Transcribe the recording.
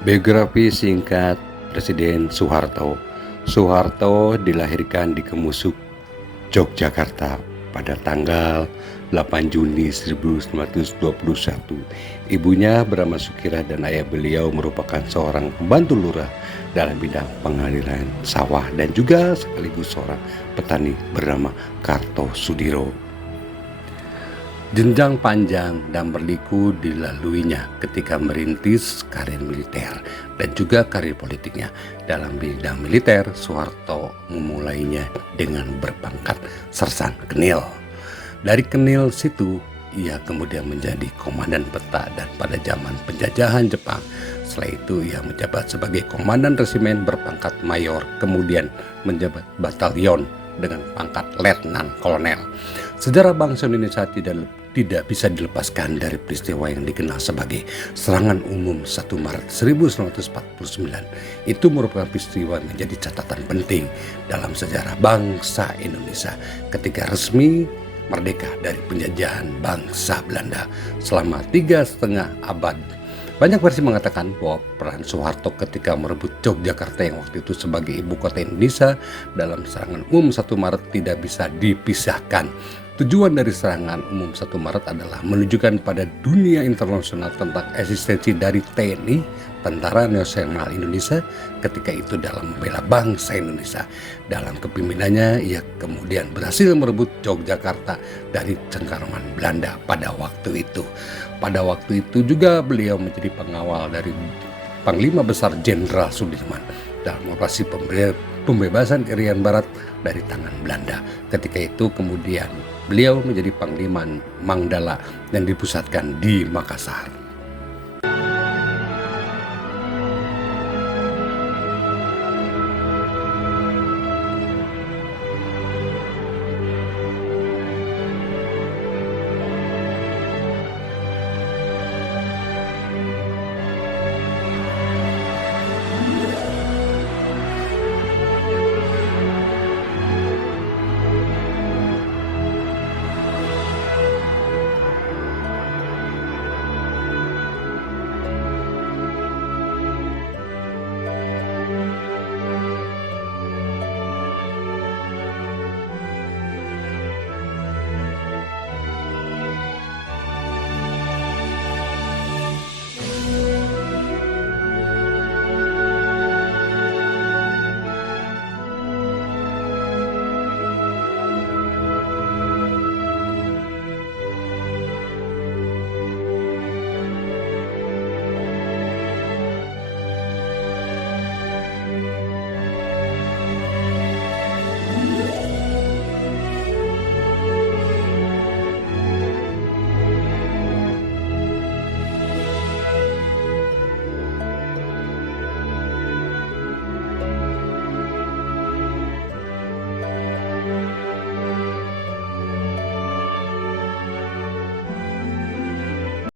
Biografi singkat Presiden Soeharto. Soeharto dilahirkan di Kemusuk, Yogyakarta pada tanggal 8 Juni 1921. Ibunya bernama Sukira dan ayah beliau merupakan seorang pembantu lurah dalam bidang pengaliran sawah dan juga sekaligus seorang petani bernama Kartosudiro. Jenjang panjang dan berliku dilaluinya ketika merintis karir militer dan juga karir politiknya. Dalam bidang militer, Soeharto memulainya dengan berpangkat Sersan Kenil. Dari Kenil situ, ia kemudian menjadi komandan peta dan pada zaman penjajahan Jepang. Setelah itu ia menjabat sebagai komandan resimen berpangkat mayor, kemudian menjabat batalion dengan pangkat letnan kolonel. Sejarah bangsa Indonesia tidak bisa dilepaskan dari peristiwa yang dikenal sebagai Serangan Umum 1 Maret 1949. Itu merupakan peristiwa yang menjadi catatan penting dalam sejarah bangsa Indonesia ketika resmi merdeka dari penjajahan bangsa Belanda selama 3,5 abad. Banyak versi mengatakan bahwa peran Soeharto ketika merebut Yogyakarta yang waktu itu sebagai ibu kota Indonesia dalam Serangan Umum 1 Maret tidak bisa dipisahkan. Tujuan dari Serangan Umum 1 Maret adalah menunjukkan pada dunia internasional tentang eksistensi dari TNI, Tentara Nasional Indonesia, ketika itu dalam membela bangsa Indonesia. Dalam kepemimpinannya, ia kemudian berhasil merebut Yogyakarta dari cengkeraman Belanda pada waktu itu. Pada waktu itu juga beliau menjadi pengawal dari Panglima Besar Jenderal Sudirman dalam operasi pembebasan Irian Barat dari tangan Belanda. Ketika itu kemudian beliau menjadi Panglima Manggala dan dipusatkan di Makassar.